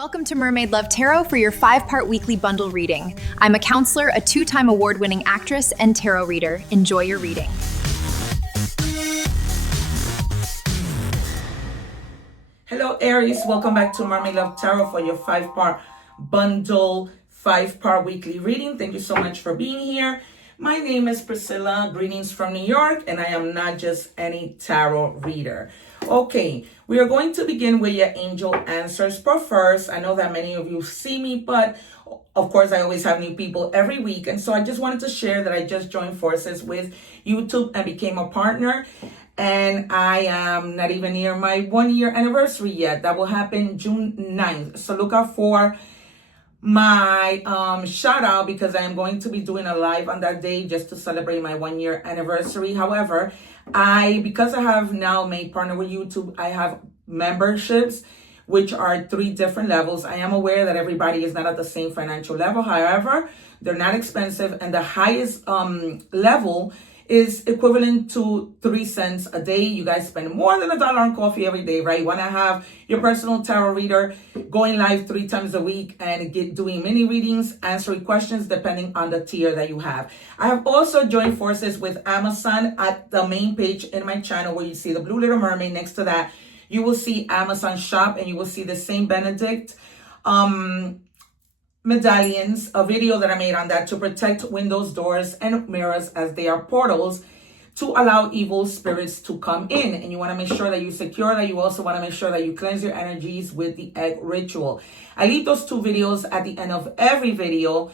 Welcome to Mermaid Love Tarot for your 5-part weekly bundle reading. I'm a counselor, a 2-time award-winning actress, and tarot reader. Enjoy your reading. Hello Aries, welcome back to Mermaid Love Tarot for your 5-part bundle, 5-part weekly reading. Thank you so much for being here. My name is Priscilla, greetings from New York, and I am not just any tarot reader. Okay, we are going to begin with your angel answers. But first, I know that many of you see me, but of course I always have new people every week. And so I just wanted to share that I just joined forces with YouTube and became a partner. And I am not even near my 1-year anniversary yet. That will happen June 9th. So look out for my shout out, because I am going to be doing a live on that day just to celebrate my 1-year anniversary. However, because I have now made partner with YouTube, I have memberships, which are 3 different levels. I am aware that everybody is not at the same financial level. However, they're not expensive, and the highest level is equivalent to 3 cents a day. You guys spend more than $1 on coffee every day, right? You want to have your personal tarot reader going live 3 times a week and doing mini readings, answering questions depending on the tier that you have. I have also joined forces with Amazon. At the main page in my channel where you see the blue little mermaid, next to that you will see Amazon shop, and you will see the Saint Benedict medallions, a video that I made on that, to protect windows, doors, and mirrors, as they are portals to allow evil spirits to come in. And you want to make sure that you secure that. You also want to make sure that you cleanse your energies with the egg ritual. I leave those 2 videos at the end of every video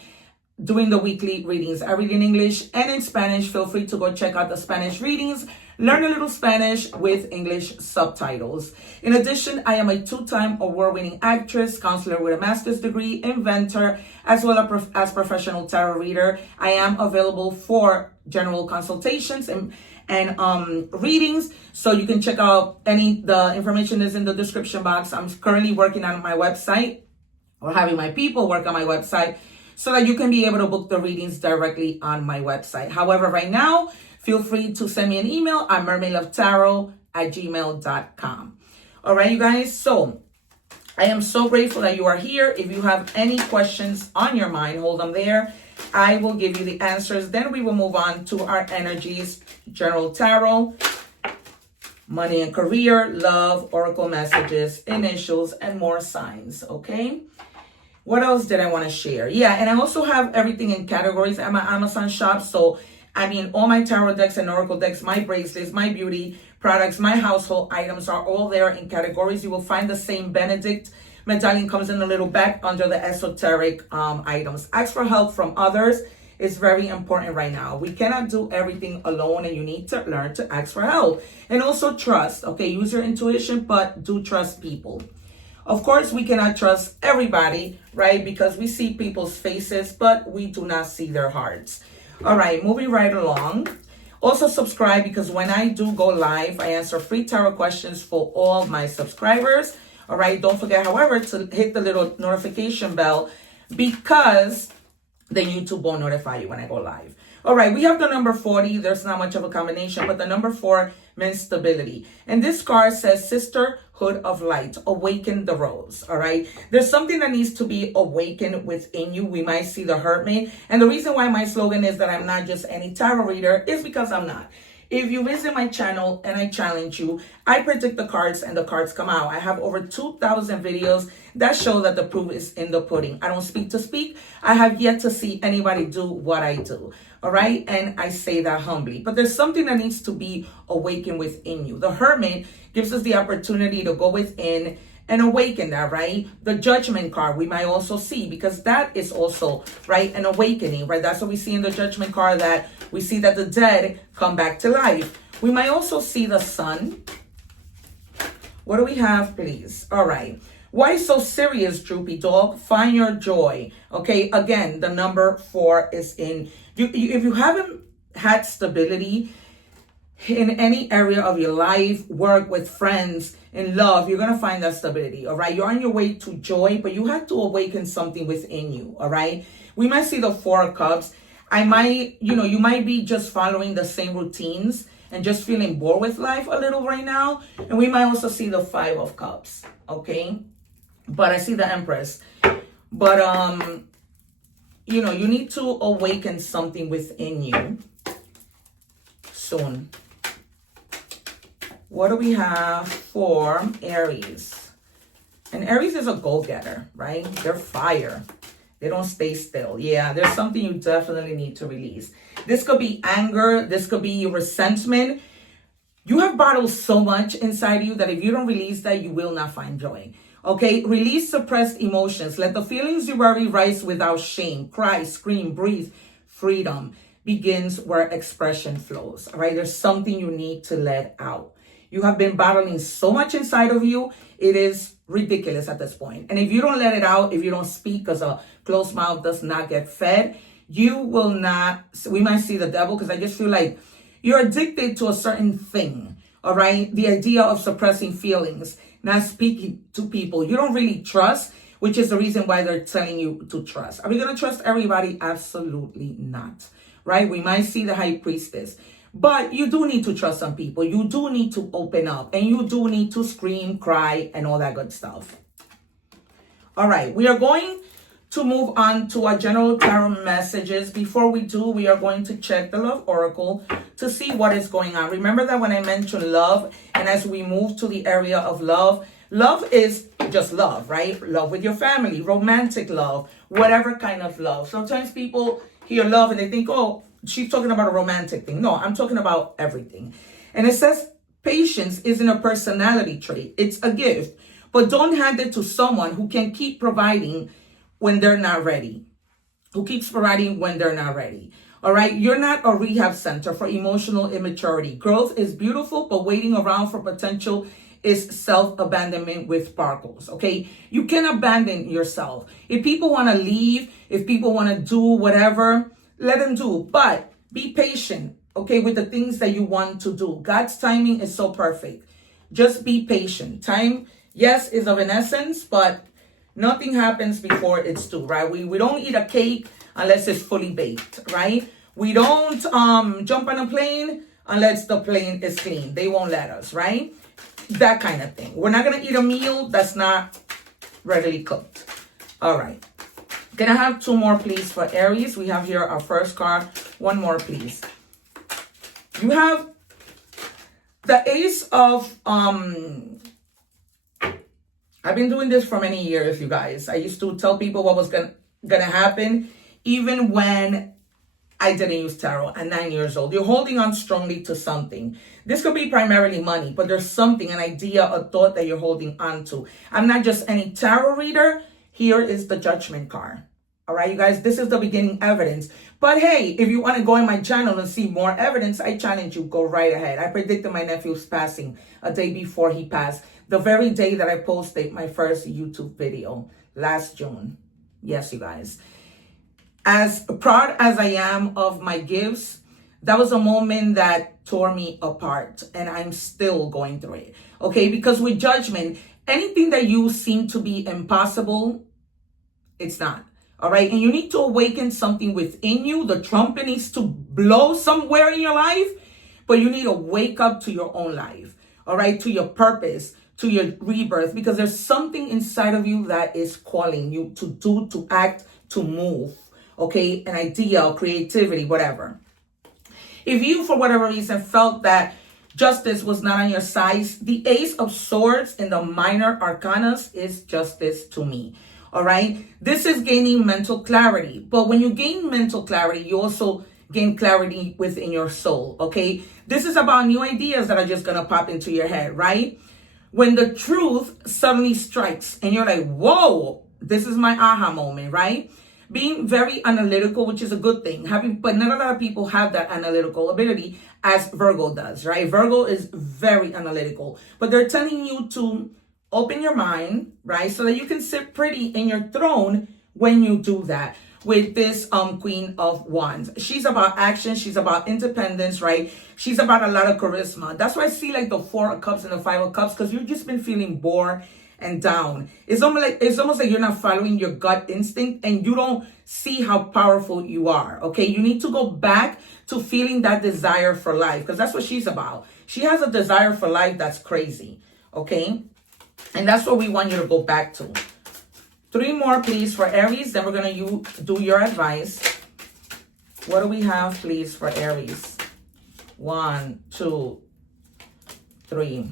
doing the weekly readings. I read in English and in Spanish. Feel free to go check out the Spanish readings. Learn a little Spanish with English subtitles. In addition, I am a 2-time award-winning actress, counselor with a master's degree, inventor, as well as professional tarot reader. I am available for general consultations and readings. So you can check out the information is in the description box. I'm currently working on my website, or having my people work on my website, so that you can be able to book the readings directly on my website. However, right now, feel free to send me an email at mermaidlovetarot@gmail.com. All right, you guys. So I am so grateful that you are here. If you have any questions on your mind, hold them there. I will give you the answers. Then we will move on to our energies, general tarot, money and career, love, oracle messages, initials, and more signs. Okay. What else did I want to share? Yeah, and I also have everything in categories at my Amazon shop. So, I mean, all my tarot decks and oracle decks, my bracelets, my beauty products, my household items are all there in categories. You will find the Saint Benedict medallion comes in a little bag under the esoteric items. Ask for help from others. It's very important right now. We cannot do everything alone, and you need to learn to ask for help. And also trust. Okay, use your intuition, but do trust people. Of course, we cannot trust everybody, right? Because we see people's faces, but we do not see their hearts. All right, moving right along. Also subscribe, because when I do go live, I answer free tarot questions for all my subscribers. All right, don't forget, however, to hit the little notification bell, because the YouTube won't notify you when I go live. All right, we have the number 40. There's not much of a combination, but the number 4 means stability. And this card says Sisterhood of Light, awaken the rose. All right, there's something that needs to be awakened within you. We might see the Hermit. And the reason why my slogan is that I'm not just any tarot reader is because I'm not. If you visit my channel and I challenge you, I predict the cards and the cards come out. I have over 2,000 videos that show that the proof is in the pudding. I don't speak to speak. I have yet to see anybody do what I do. All right. And I say that humbly. But there's something that needs to be awakened within you. The Hermit gives us the opportunity to go within and awaken that, right? The Judgment card we might also see, because that is also, right, an awakening, right? That's what we see in the Judgment card, that we see that the dead come back to life. We might also see the Sun. What do we have, please? All right. Why so serious, droopy dog? Find your joy. Okay, again, the number 4 is in. If you haven't had stability in any area of your life, work, with friends, in love, you're going to find that stability. All right. You're on your way to joy, but you have to awaken something within you. All right. We might see the 4 of Cups. You might be just following the same routines and just feeling bored with life a little right now. And we might also see the 5 of Cups. Okay. but I see the Empress. But, you know, you need to awaken something within you soon. What do we have for Aries? And Aries is a go-getter, right? They're fire. They don't stay still. Yeah, there's something you definitely need to release. This could be anger. This could be resentment. You have bottled so much inside of you that if you don't release that, you will not find joy. Okay, release suppressed emotions. Let the feelings you worry rise without shame. Cry, scream, breathe. Freedom begins where expression flows. All right, there's something you need to let out. You have been battling so much inside of you. It is ridiculous at this point. And if you don't let it out, if you don't speak, because a closed mouth does not get fed, you will not, we might see the devil, because I just feel like you're addicted to a certain thing. All right, the idea of suppressing feelings, not speaking to people you don't really trust, which is the reason why they're telling you to trust. Are we going to trust everybody? Absolutely not. Right? We might see the high priestess, but you do need to trust some people. You do need to open up, and you do need to scream, cry, and all that good stuff. All right, we are going to move on to our general tarot messages. Before we do, we are going to check the love oracle to see what is going on. Remember that when I mentioned love, and as we move to the area of love, love is just love, right? Love with your family, romantic love, whatever kind of love. Sometimes people hear love and they think, oh, she's talking about a romantic thing. No, I'm talking about everything. And it says patience isn't a personality trait. It's a gift. But don't hand it to someone who can keep providing when they're not ready. Who keeps providing when they're not ready. All right, you're not a rehab center for emotional immaturity. Growth is beautiful, but waiting around for potential is self-abandonment with sparkles, okay? You can abandon yourself. If people want to leave, if people want to do whatever, let them do. But be patient, okay, with the things that you want to do. God's timing is so perfect. Just be patient. Time, yes, is of an essence, but nothing happens before it's due, right? We don't eat a cake unless it's fully baked, right? We don't jump on a plane unless the plane is clean. They won't let us, right? That kind of thing. We're not going to eat a meal that's not readily cooked. All right. Can I have two more, please, for Aries? We have here our first card. One more, please. You have the Ace of... I've been doing this for many years, you guys. I used to tell people what was gonna happen, even when I didn't use tarot at 9 years old. You're holding on strongly to something. This could be primarily money, but there's something, an idea, a thought that you're holding on to. I'm not just any tarot reader. Here is the Judgment card. All right, you guys, this is the beginning evidence. But hey, if you want to go in my channel and see more evidence, I challenge you, go right ahead. I predicted my nephew's passing a day before he passed. The very day that I posted my first YouTube video, last June. Yes, you guys. As proud as I am of my gifts, that was a moment that tore me apart, and I'm still going through it. Okay, because with judgment, anything that you seem to be impossible, it's not. All right, and you need to awaken something within you. The trumpet needs to blow somewhere in your life, but you need to wake up to your own life. All right, to your purpose, to your rebirth, because there's something inside of you that is calling you to do, to act, to move. Okay, an idea, creativity, whatever. If you, for whatever reason, felt that justice was not on your side, the Ace of Swords in the minor arcanas is justice to me. All right, this is gaining mental clarity. But when you gain mental clarity, you also gain clarity within your soul. Okay, this is about new ideas that are just going to pop into your head, right? When the truth suddenly strikes and you're like, whoa, this is my aha moment, right? Being very analytical, which is a good thing. But not a lot of people have that analytical ability as Virgo does, right? Virgo is very analytical, but they're telling you to open your mind, right? So that you can sit pretty in your throne when you do that. With this Queen of Wands, she's about action. She's about independence, right? She's about a lot of charisma. That's why I see like the 4 of Cups and the 5 of Cups, because you've just been feeling bored and down. It's almost like you're not following your gut instinct, and you don't see how powerful you are. Okay, you need to go back to feeling that desire for life, because that's what she's about. She has a desire for life that's crazy. Okay, and that's what we want you to go back to. 3 more, please, for Aries. Then we're going to do your advice. What do we have, please, for Aries? 1, 2, 3.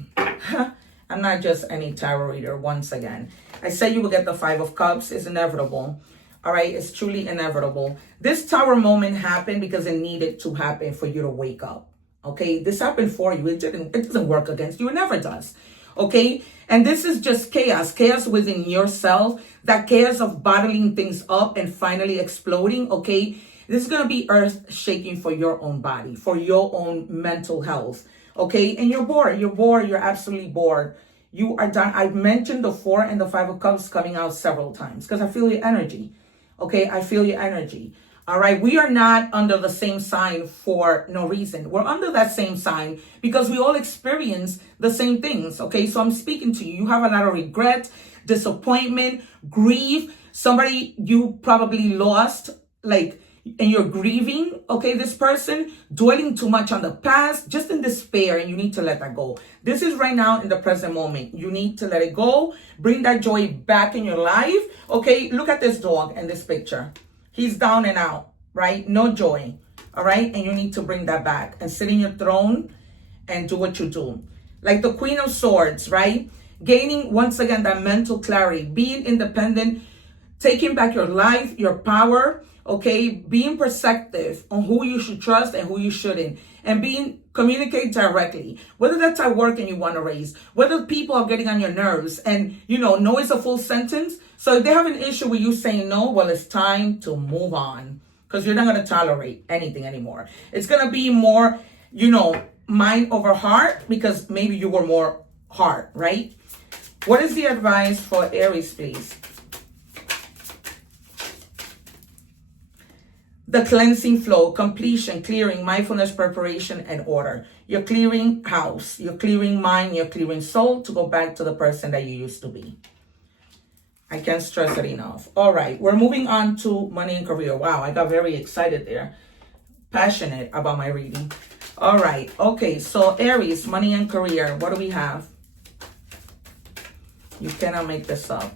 I'm not just any tarot reader once again. I said you will get the 5 of Cups. It's inevitable. All right, it's truly inevitable. This tower moment happened because it needed to happen for you to wake up. Okay, this happened for you. It doesn't work against you. It never does. Okay, and this is just chaos within yourself. That chaos of bottling things up and finally exploding. Okay, this is gonna be earth shaking for your own body, for your own mental health. Okay, and you're bored. You're absolutely bored. You are done. I've mentioned the 4 and the 5 of Cups coming out several times because I feel your energy. Okay, I feel your energy. All right, we are not under the same sign for no reason. We're under that same sign because we all experience the same things. Okay, so I'm speaking to you. You have a lot of regret, disappointment, grief. Somebody you probably lost, like, and you're grieving. Okay, this person dwelling too much on the past, just in despair, and you need to let that go. This is right now in the present moment. You need to let it go. Bring that joy back in your life. Okay, look at this dog in this picture. He's down and out, right? No joy, all right? And you need to bring that back and sit in your throne and do what you do. Like the Queen of Swords, right? Gaining, once again, that mental clarity, being independent, taking back your life, your power, okay? Being perceptive on who you should trust and who you shouldn't. And communicate directly. Whether that's at work and you want to raise, whether people are getting on your nerves and, no is a full sentence. So if they have an issue with you saying no, well, it's time to move on because you're not going to tolerate anything anymore. It's going to be more, mind over heart because maybe you were more heart, right? What is the advice for Aries, please? The cleansing flow, completion, clearing, mindfulness, preparation, and order. You're clearing house, you're clearing mind, you're clearing soul to go back to the person that you used to be. I can't stress it enough. All right, we're moving on to money and career. Wow, I got very excited there. Passionate about my reading. All right, okay, so Aries, money and career. What do we have? You cannot make this up.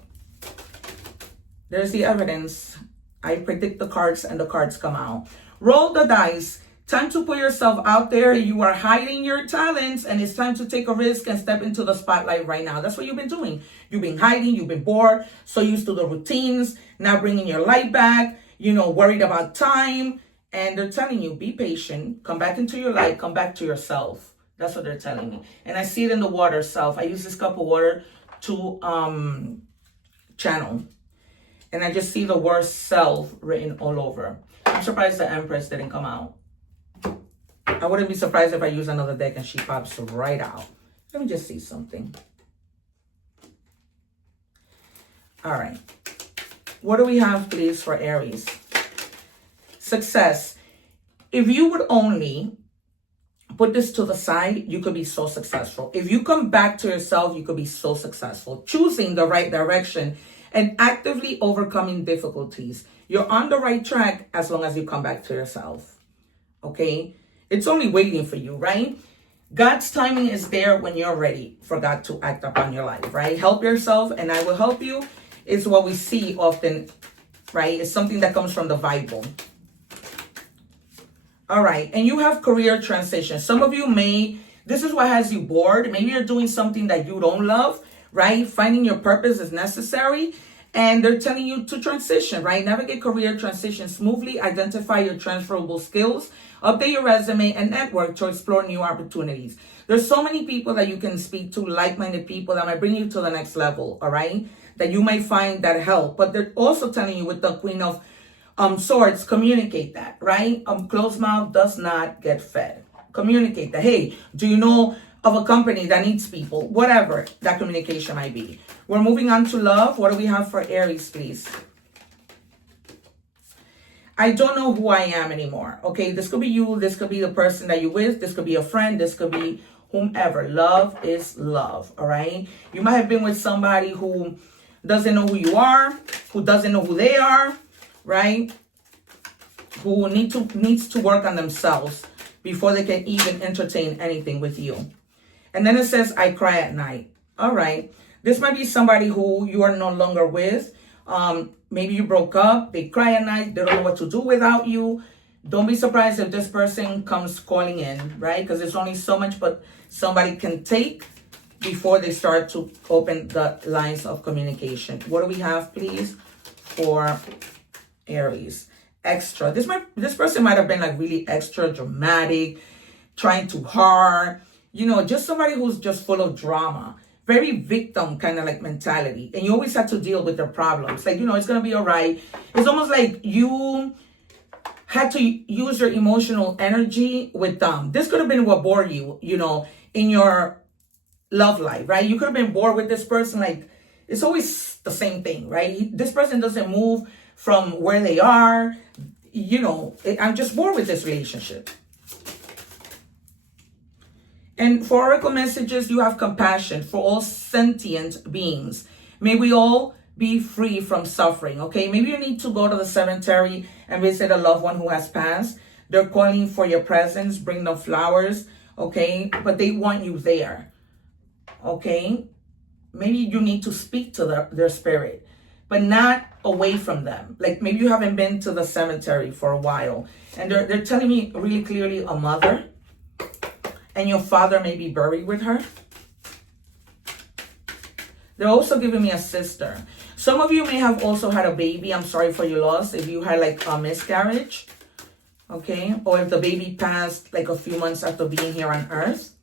There's the evidence. I predict the cards and the cards come out. Roll the dice. Time to put yourself out there. You are hiding your talents and it's time to take a risk and step into the spotlight right now. That's what you've been doing. You've been hiding. You've been bored. So used to the routines. Now bringing your light back. Worried about time. And they're telling you, be patient. Come back into your light. Come back to yourself. That's what they're telling me. And I see it in the water self. I use this cup of water to channel. And I just see the word self written all over. I'm surprised the Empress didn't come out. I wouldn't be surprised if I use another deck and she pops right out. Let me just see something. All right. What do we have, please, for Aries? Success. If you would only put this to the side, you could be so successful. If you come back to yourself, you could be so successful. Choosing the right direction and actively overcoming difficulties. You're on the right track as long as you come back to yourself. Okay? It's only waiting for you, right? God's timing is there when you're ready for God to act upon your life, right? Help yourself and I will help you is what we see often, right? It's something that comes from the Bible. All right. And you have career transition. Some of you this is what has you bored. Maybe you're doing something that you don't love, right? Finding your purpose is necessary. And they're telling you to transition, right? Navigate career transition smoothly, identify your transferable skills, update your resume, and network to explore new opportunities. There's so many people that you can speak to, like-minded people that might bring you to the next level, all right? That you might find that help. But they're also telling you with the Queen of Swords, communicate that, right? Closed mouth does not get fed. Communicate that. Hey, do you know of a company that needs people? Whatever that communication might be. We're moving on to love. What do we have for Aries, please? I don't know who I am anymore. Okay, this could be you. This could be the person that you're with. This could be a friend. This could be whomever. Love is love, all right? You might have been with somebody who doesn't know who you are, who doesn't know who they are, right? Who needs to work on themselves before they can even entertain anything with you. And then it says, I cry at night. All right. This might be somebody who you are no longer with. Maybe you broke up, they cry at night, they don't know what to do without you. Don't be surprised if this person comes calling in, right? Because there's only so much but somebody can take before they start to open the lines of communication. What do we have, please, for Aries? Extra. This person might have been like really extra dramatic, trying too hard, you know, just somebody who's just full of drama, very victim kind of like mentality, and you always have to deal with their problems. Like, you know, it's gonna be all right. It's almost like you had to use your emotional energy with them. This could have been what bored you, you know, in your love life, right? You could have been bored with this person. Like, it's always the same thing, right? This person doesn't move from where they are. You know, I'm just bored with this relationship. And for oracle messages, you have compassion for all sentient beings. May we all be free from suffering, okay? Maybe you need to go to the cemetery and visit a loved one who has passed. They're calling for your presence. Bring them flowers, okay? But they want you there, okay? Maybe you need to speak to their spirit, but not away from them. Like, maybe you haven't been to the cemetery for a while, and they're telling me really clearly a mother, and your father may be buried with her. They're also giving me a sister. Some of you may have also had a baby. I'm sorry for your loss if you had like a miscarriage, okay? Or if the baby passed like a few months after being here on earth.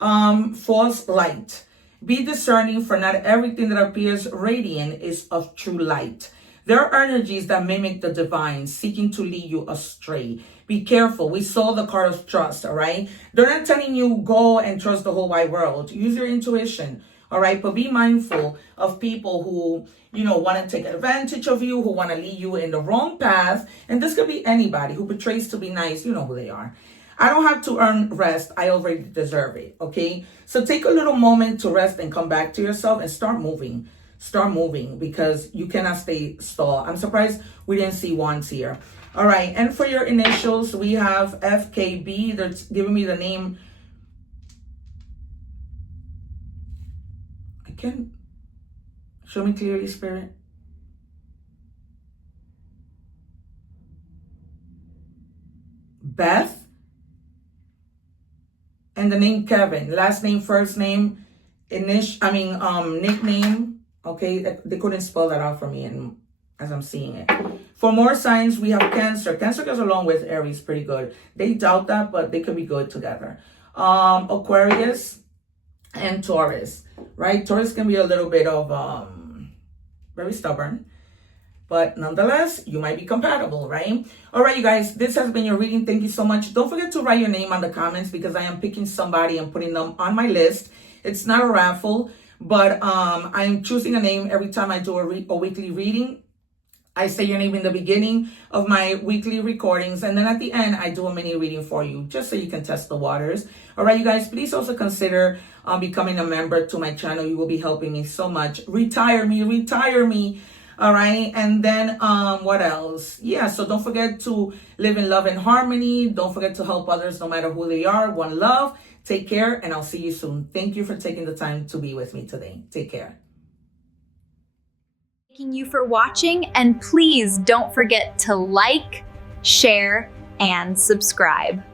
False light. Be discerning, for not everything that appears radiant is of true light. There are energies that mimic the divine, seeking to lead you astray. Be careful. We saw the card of trust, all right? They're not telling you go and trust the whole wide world. Use your intuition, all right? But be mindful of people who, you know, want to take advantage of you, who want to lead you in the wrong path. And this could be anybody who portrays to be nice. You know who they are. I don't have to earn rest. I already deserve it, okay? So take a little moment to rest and come back to yourself and start moving. Start moving, because you cannot stay stalled. I'm surprised we didn't see wands here. All right, and for your initials, we have FKB. They're giving me the name. I can't. Show me clearly, Spirit. Beth. And the name Kevin. Last name, first name, nickname. Okay, they couldn't spell that out for me, and as I'm seeing it. For more signs, we have Cancer. Cancer goes along with Aries pretty good. They doubt that, but they could be good together. Aquarius and Taurus, right? Taurus can be a little bit of very stubborn, but nonetheless, you might be compatible, right? All right, you guys, this has been your reading. Thank you so much. Don't forget to write your name on the comments, because I am picking somebody and putting them on my list. It's not a raffle, but I'm choosing a name every time I do a weekly reading. I say your name in the beginning of my weekly recordings, and then at the end, I do a mini reading for you, just so you can test the waters. All right, you guys, please also consider becoming a member to my channel. You will be helping me so much. Retire me. All right, and then what else? Yeah, so don't forget to live in love and harmony. Don't forget to help others no matter who they are. One love. Take care, and I'll see you soon. Thank you for taking the time to be with me today. Take care. Thanking you for watching, and please don't forget to like, share, and subscribe.